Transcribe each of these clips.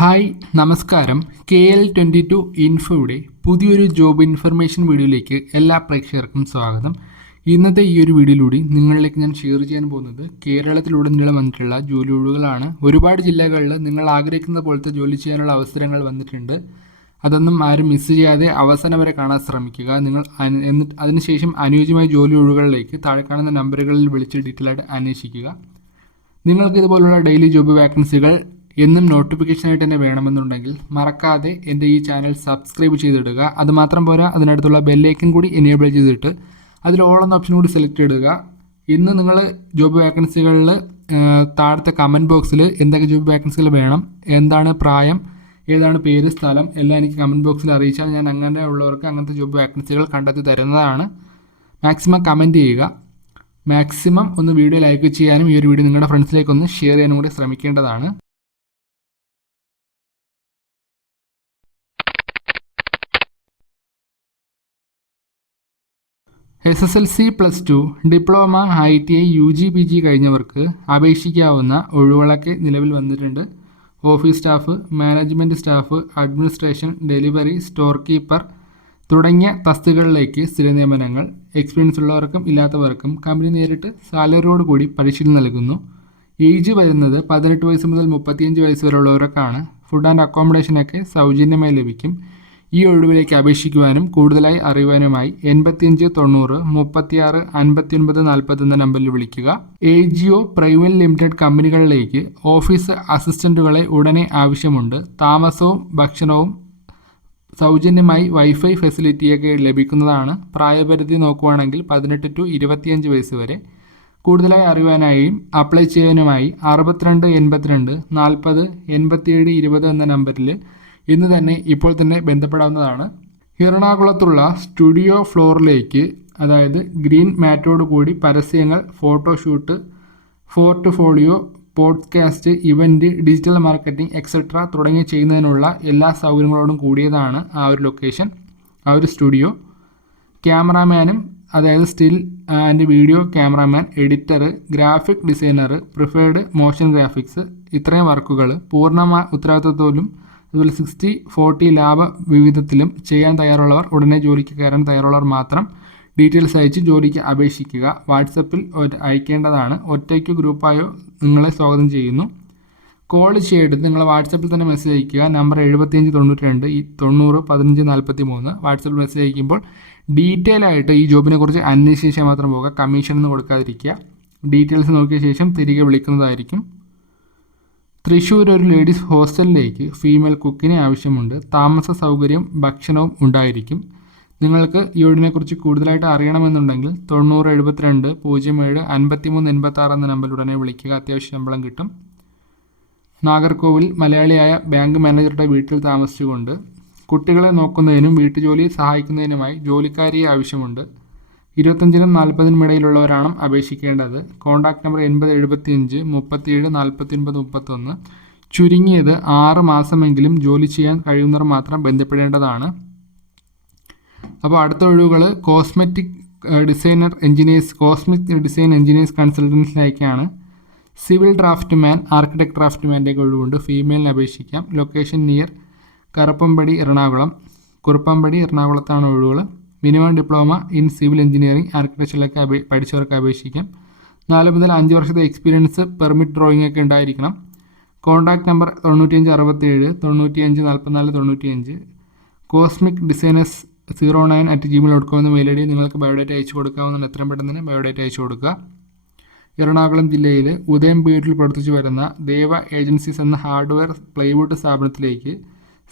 Hi നമസ്കാരം. K L twenty two ഇൻഫോയുടെ പുതിയൊരു ജോബ് ഇൻഫർമേഷൻ വീഡിയോയിലേക്ക് എല്ലാ പ്രേക്ഷകർക്കും സ്വാഗതം. ഇന്നത്തെ ഈ ഒരു വീഡിയോയിലൂടെ നിങ്ങളിലേക്ക് ഞാൻ ഷെയർ ചെയ്യാൻ പോകുന്നത് കേരളത്തിലുടനീളം വന്നിട്ടുള്ള ജോലി ഒഴിവുകളാണ് ഒരുപാട് ജില്ലകളിൽ നിങ്ങൾ ആഗ്രഹിക്കുന്ന പോലത്തെ ജോലി ചെയ്യാനുള്ള അവസരങ്ങൾ വന്നിട്ടുണ്ട്. അതൊന്നും ആരും മിസ് ചെയ്യാതെ അവസാനം വരെ കാണാൻ ശ്രമിക്കുക. നിങ്ങൾ എന്നിട്ട് അതിനുശേഷം അനുയോജ്യമായ ജോലി ഒഴിവുകളിലേക്ക് താഴെ കാണുന്ന നമ്പറുകളിൽ വിളിച്ച് ഡീറ്റെയിൽ ആയിട്ട് അന്വേഷിക്കുക. നിങ്ങൾക്ക് ഇതുപോലുള്ള ഡെയിലി ജോബ് വാക്കൻസികൾ എന്നും നോട്ടിഫിക്കേഷനായിട്ട് തന്നെ വേണമെന്നുണ്ടെങ്കിൽ മറക്കാതെ എന്റെ ഈ ചാനൽ സബ്സ്ക്രൈബ് ചെയ്തിടുക. അതുമാത്രം പോരാ അതിനടുത്തുള്ള ബെല്ലൈക്കൻ കൂടി എനേബിൾ ചെയ്തിട്ട് അതിൽ ഓൾ എന്ന ഓപ്ഷൻ കൂടി സെലക്ട് ചെയ്യുക ഇന്ന് നിങ്ങൾ ജോബ് വേക്കൻസികളിൽ താഴത്തെ കമന്റ് ബോക്സിൽ എന്തൊക്കെ ജോബ് വേക്കൻസികൾ വേണം എന്താണ് പ്രായം ഏതാണ് പേര് സ്ഥലം എല്ലാം എനിക്ക് കമന്റ് ബോക്സിൽ അറിയിച്ചാൽ ഞാൻ അങ്ങനെ ഉള്ളവർക്ക് അങ്ങനത്തെ ജോബ് വേക്കൻസികൾ കണ്ടെത്തി തരുന്നതാണ്. മാക്സിമം കമന്റ് ചെയ്യുക. മാക്സിമം ഒന്ന് വീഡിയോ ലൈക്ക് ചെയ്യാനും ഈ ഒരു വീഡിയോ നിങ്ങളുടെ ഫ്രണ്ട്സിലേക്ക് ഒന്ന് ഷെയർ ചെയ്യാനും കൂടി ശ്രമിക്കേണ്ടതാണ്. S S L C plus two diploma I T I U G P G കഴിഞ്ഞവർക്ക് അപേക്ഷിക്കാവുന്ന ഒഴിവുകളൊക്കെ നിലവിൽ വന്നിട്ടുണ്ട്. Office staff management staff administration delivery storekeeper തുടങ്ങിയ തസ്തികകളിലേക്ക് സ്ഥിര നിയമനങ്ങൾ എക്സ്പീരിയൻസ് ഉള്ളവർക്കും ഇല്ലാത്തവർക്കും കമ്പനി നേരിട്ട് സാലറിയോട് കൂടി പരിശീലനം നൽകുന്നു. ഏജ് വരുന്നത് പതിനെട്ട് വയസ്സ് മുതൽ മുപ്പത്തിയഞ്ച് വയസ്സ് വരെയുള്ളവർക്കാണ് ഫുഡ് ആൻഡ് അക്കോമഡേഷനൊക്കെ സൗജന്യമായി ലഭിക്കും. ഈ ഒഴിവിലേക്ക് അപേക്ഷിക്കുവാനും കൂടുതലായി അറിയുവാനുമായി എൺപത്തിയഞ്ച് തൊണ്ണൂറ് മുപ്പത്തിയാറ് അൻപത്തിയൊൻപത് നാൽപ്പത് എന്ന നമ്പറിൽ വിളിക്കുക. എ ജിഒ പ്രൈവറ്റ് ലിമിറ്റഡ് കമ്പനികളിലേക്ക് ഓഫീസ് അസിസ്റ്റന്റുകളെ ഉടനെ ആവശ്യമുണ്ട്. താമസവും ഭക്ഷണവും സൗജന്യമായി വൈഫൈ ഫെസിലിറ്റിയൊക്കെ ലഭിക്കുന്നതാണ്. പ്രായപരിധി നോക്കുവാണെങ്കിൽ പതിനെട്ട് ടു ഇരുപത്തിയഞ്ച് വയസ്സ് വരെ. കൂടുതലായി അറിയുവാനായും അപ്ലൈ ചെയ്യാനുമായി അറുപത്തിരണ്ട് എൺപത്തിരണ്ട് നാൽപ്പത് എൺപത്തിയേഴ് ഇരുപത് എന്ന നമ്പറിൽ ഇന്ന് തന്നെ ഇപ്പോൾ തന്നെ ബന്ധപ്പെടാവുന്നതാണ്. എറണാകുളത്തുള്ള സ്റ്റുഡിയോ ഫ്ലോറിലേക്ക് അതായത് ഗ്രീൻ മാറ്റോട് കൂടി പരസ്യങ്ങൾ photoshoot portfolio podcast event digital marketing etcetera തുടങ്ങി ചെയ്യുന്നതിനുള്ള എല്ലാ സൗകര്യങ്ങളോടും കൂടിയതാണ് ആ ഒരു ലൊക്കേഷൻ ആ ഒരു സ്റ്റുഡിയോ. ക്യാമറാമാനും അതായത് still and video cameraman editor graphic designer preferred motion graphics ഇത്രയും വർക്കുകൾ പൂർണമായ ഉത്തരവാദിത്വത്തോലും അതുപോലെ സിക്സ്റ്റി ഫോർട്ടി ലാഭ വിവിധത്തിലും ചെയ്യാൻ തയ്യാറുള്ളവർ ഉടനെ ജോലിക്ക് കയറാൻ തയ്യാറുള്ളവർ മാത്രം ഡീറ്റെയിൽസ് അയച്ച് ജോലിക്ക് അപേക്ഷിക്കുക. വാട്സപ്പിൽ അയക്കേണ്ടതാണ്. ഒറ്റയ്ക്കോ ഗ്രൂപ്പായോ നിങ്ങളെ സ്വാഗതം ചെയ്യുന്നു. കോൾ ചെയ്തിട്ട് നിങ്ങൾ വാട്സപ്പിൽ തന്നെ മെസ്സേജ് അയക്കുക നമ്പർ എഴുപത്തിയഞ്ച് തൊണ്ണൂറ്റി രണ്ട് ഈ തൊണ്ണൂറ് പതിനഞ്ച് നാൽപ്പത്തി മൂന്ന് വാട്സപ്പിൽ മെസ്സേജ് അയക്കുമ്പോൾ ഡീറ്റെയിൽ ആയിട്ട് ഈ ജോബിനെ കുറിച്ച് അന്വേഷിച്ച മാത്രം പോകുക കമ്മീഷൻ ഒന്നും കൊടുക്കാതിരിക്കുക. ഡീറ്റെയിൽസ് നോക്കിയ ശേഷം തിരികെ വിളിക്കുന്നതായിരിക്കും. തൃശ്ശൂർ ഒരു ലേഡീസ് ഹോസ്റ്റലിലേക്ക് ഫീമെയിൽ കുക്കിനെ ആവശ്യമുണ്ട്. താമസ സൗകര്യം ഭക്ഷണവും ഉണ്ടായിരിക്കും. നിങ്ങൾക്ക് ഈ കുറിച്ച് കൂടുതലായിട്ട് അറിയണമെന്നുണ്ടെങ്കിൽ തൊണ്ണൂറ് എഴുപത്തിരണ്ട് പൂജ്യം ഏഴ് അൻപത്തിമൂന്ന് എൺപത്തി ആറ് എന്ന നമ്പറിൽ ഉടനെ വിളിക്കുക. അത്യാവശ്യം ശമ്പളം കിട്ടും. നാഗർകോവിൽ മലയാളിയായ ബാങ്ക് മാനേജറുടെ വീട്ടിൽ താമസിച്ചുകൊണ്ട് കുട്ടികളെ നോക്കുന്നതിനും വീട്ടുജോലിയെ സഹായിക്കുന്നതിനുമായി ജോലിക്കാരിയെ ആവശ്യമുണ്ട്. ഇരുപത്തഞ്ചിനും നാൽപ്പതിനും ഇടയിലുള്ളവരാണ് അപേക്ഷിക്കേണ്ടത്. കോൺടാക്ട് നമ്പർ എൺപത് എഴുപത്തിയഞ്ച് മുപ്പത്തിയേഴ് നാൽപ്പത്തി ഒൻപത് മുപ്പത്തൊന്ന്. ചുരുങ്ങിയത് ആറ് മാസമെങ്കിലും ജോലി ചെയ്യാൻ കഴിയുന്നവർ മാത്രം ബന്ധപ്പെടേണ്ടതാണ്. അപ്പോൾ അടുത്ത ഒഴിവുകൾ cosmetic designer engineers cosmic design engineers കൺസൾട്ടൻസിലേക്കാണ്. Civil draftsman architect draft മാന്റെ ഒഴിവുണ്ട്. ഫീമെയിലിന് അപേക്ഷിക്കാം. Location near Karuppampady Ernakulam. Kuruppampady എറണാകുളത്താണ് ഒഴിവുകൾ minimum diploma in civil engineering ആർക്കിടെക്ചറിലൊക്കെ അപേ പഠിച്ചവർക്ക് അപേക്ഷിക്കാം. നാല് മുതൽ അഞ്ച് വർഷത്തെ എക്സ്പീരിയൻസ് പെർമിറ്റ് ഡ്രോയിങ് ഒക്കെ ഉണ്ടായിരിക്കണം. കോൺടാക്ട് നമ്പർ തൊണ്ണൂറ്റിയഞ്ച് അറുപത്തേഴ് തൊണ്ണൂറ്റിയഞ്ച് നാൽപ്പത്തിനാല് തൊണ്ണൂറ്റിയഞ്ച്. Cosmic designers zero nine at Gmail dot com എന്ന മെയിൽ ഐ ഡി നിങ്ങൾക്ക് ബയോഡേറ്റ അയച്ചു കൊടുക്കാവുന്ന എത്രയും പെട്ടെന്ന് തന്നെ ബയോഡേറ്റ അയച്ചു കൊടുക്കുക. എറണാകുളം ജില്ലയിൽ ഉദയം വീട്ടിൽ പ്രവർത്തിച്ചു വരുന്ന ദേവ ഏജൻസീസ് എന്ന ഹാർഡ്വെയർ പ്ലൈവുഡ് സ്ഥാപനത്തിലേക്ക്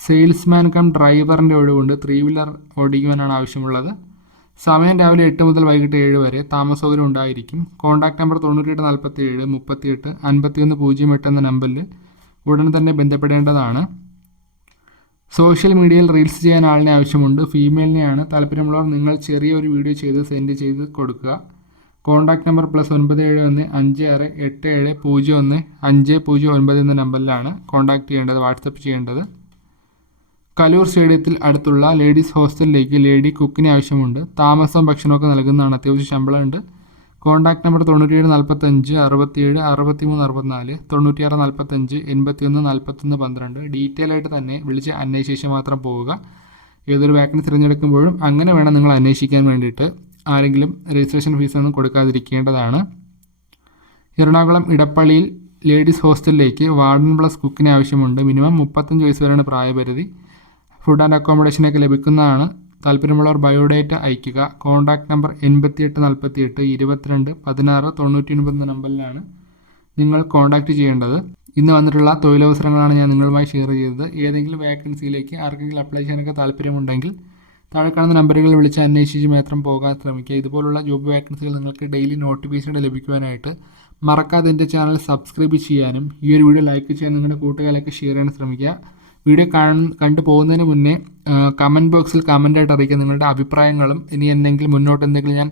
സെയിൽസ്മാൻ കം ഡ്രൈവറിന്റെ ഒഴിവുണ്ട്. ത്രീ വീലർ ഓടിക്കുവാനാണ് ആവശ്യമുള്ളത്. സമയം രാവിലെ എട്ട് മുതൽ വൈകിട്ട് ഏഴ് വരെ. താമസ സൗകര്യം ഉണ്ടായിരിക്കും. കോൺടാക്ട് നമ്പർ തൊണ്ണൂറ്റിയെട്ട് നാൽപ്പത്തി ഏഴ് മുപ്പത്തി മുപ്പത്തിയെട്ട് അൻപത്തിയൊന്ന് പൂജ്യം എട്ട് എന്ന നമ്പറിൽ ഉടൻ തന്നെ ബന്ധപ്പെടേണ്ടതാണ്. സോഷ്യൽ മീഡിയയിൽ റീൽസ് ചെയ്യാൻ ആളിനെ ആവശ്യമുണ്ട്. ഫീമെയിലിനെയാണ്. താല്പര്യമുള്ളവർ നിങ്ങൾ ചെറിയൊരു വീഡിയോ ചെയ്ത് സെൻഡ് ചെയ്ത് കൊടുക്കുക. കോൺടാക്ട് നമ്പർ പ്ലസ് ഒൻപത് ഏഴ് ഒന്ന് അഞ്ച് ആറ് എട്ട് ഏഴ് പൂജ്യം ഒന്ന് അഞ്ച് പൂജ്യം ഒൻപത് എന്ന നമ്പറിലാണ് കോൺടാക്ട് ചെയ്യേണ്ടത് വാട്സപ്പ് ചെയ്യേണ്ടത്. കലൂർ സ്റ്റേഡിയത്തിൽ അടുത്തുള്ള ലേഡീസ് ഹോസ്റ്റലിലേക്ക് ലേഡി കുക്കിന് ആവശ്യമുണ്ട്. താമസം ഭക്ഷണമൊക്കെ നൽകുന്നതാണ് അത്യാവശ്യം ശമ്പളമുണ്ട്. കോൺടാക്ട് നമ്പർ തൊണ്ണൂറ്റിയേഴ് നാൽപ്പത്തഞ്ച് അറുപത്തിയേഴ് അറുപത്തിമൂന്ന് അറുപത്തിനാല് തൊണ്ണൂറ്റിയാറ് നാൽപ്പത്തഞ്ച് എൺപത്തിയൊന്ന് നാൽപ്പത്തൊന്ന് പന്ത്രണ്ട്. ഡീറ്റെയിൽ ആയിട്ട് തന്നെ വിളിച്ച് അന്വേഷിച്ച് മാത്രം പോവുക. ഏതൊരു വാക്കൻസി തിരഞ്ഞെടുക്കുമ്പോഴും അങ്ങനെ വേണം നിങ്ങൾ അന്വേഷിക്കാൻ വേണ്ടിയിട്ട്. ആരെങ്കിലും രജിസ്ട്രേഷൻ ഫീസൊന്നും കൊടുക്കാതിരിക്കേണ്ടതാണ്. എറണാകുളം ഇടപ്പള്ളിയിൽ ലേഡീസ് ഹോസ്റ്റലിലേക്ക് വാർഡൻ പ്ലസ് കുക്കിന് ആവശ്യമുണ്ട്. മിനിമം മുപ്പത്തഞ്ച് വയസ്സ് വരെയാണ് പ്രായപരിധി. ഫുഡ് ആൻഡ് അക്കോമഡേഷനൊക്കെ ലഭിക്കുന്നതാണ്. താല്പര്യമുള്ളവർ ബയോഡേറ്റ അയയ്ക്കുക. കോൺടാക്ട് നമ്പർ എൺപത്തിയെട്ട് നാൽപ്പത്തിയെട്ട് ഇരുപത്തിരണ്ട് പതിനാറ് തൊണ്ണൂറ്റി ഒൻപത് നമ്പറിലാണ് നിങ്ങൾ കോൺടാക്റ്റ് ചെയ്യേണ്ടത്. ഇന്ന് വന്നിട്ടുള്ള തൊഴിലവസരങ്ങളാണ് ഞാൻ നിങ്ങളുമായി ഷെയർ ചെയ്തത്. ഏതെങ്കിലും വേക്കൻസിയിലേക്ക് ആർക്കെങ്കിലും അപ്ലൈ ചെയ്യാനൊക്കെ താല്പര്യമുണ്ടെങ്കിൽ താഴെ കാണുന്ന നമ്പറുകൾ വിളിച്ച് അന്വേഷിച്ച് മാത്രം പോകാൻ ശ്രമിക്കുക. ഇതുപോലുള്ള ജോബ് വേക്കൻസികൾ നിങ്ങൾക്ക് ഡെയിലി നോട്ടിഫിക്കേഷൻ ലഭിക്കുവാനായിട്ട് മറക്കാതെ എന്റെ ചാനൽ സബ്സ്ക്രൈബ് ചെയ്യാനും ഈ ഒരു വീഡിയോ ലൈക്ക് ചെയ്യാൻ നിങ്ങളുടെ കൂട്ടുകാരിലേക്ക് ഷെയർ ചെയ്യാൻ ശ്രമിക്കുക. വീഡിയോ കാണ കണ്ടു പോകുന്നതിന് മുന്നേ കമന്റ് ബോക്സിൽ കമന്റായിട്ട് അറിയിക്കുക നിങ്ങളുടെ അഭിപ്രായങ്ങളും. ഇനി എന്തെങ്കിലും മുന്നോട്ട് എന്തെങ്കിലും ഞാൻ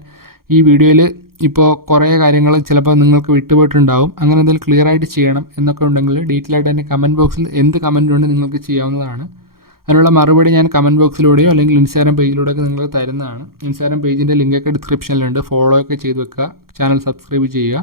ഈ വീഡിയോയിൽ ഇപ്പോൾ കുറേ കാര്യങ്ങൾ ചിലപ്പോൾ നിങ്ങൾക്ക് വിട്ടുപോയിട്ടുണ്ടാവും. അങ്ങനെ എന്തെങ്കിലും ക്ലിയർ ആയിട്ട് ചെയ്യണം എന്നൊക്കെ ഉണ്ടെങ്കിൽ ഡീറ്റെയിൽ ആയിട്ട് തന്നെ കമന്റ് ബോക്സിൽ എന്ത് കമന്റ് ഉണ്ട് നിങ്ങൾക്ക് ചെയ്യാവുന്നതാണ്. അതിനുള്ള മറുപടി ഞാൻ കമന്റ് ബോക്സിലൂടെയോ അല്ലെങ്കിൽ ഇൻസ്റ്റാഗ്രാം പേജിലൂടെയൊക്കെ നിങ്ങൾക്ക് തരുന്നതാണ്. ഇൻസ്റ്റാഗ്രാം പേജിന്റെ ലിങ്കൊക്കെ ഡിസ്ക്രിപ്ഷനിലുണ്ട് ഫോളോ ഒക്കെ ചെയ്ത് വെക്കുക. ചാനൽ സബ്സ്ക്രൈബ് ചെയ്യുക.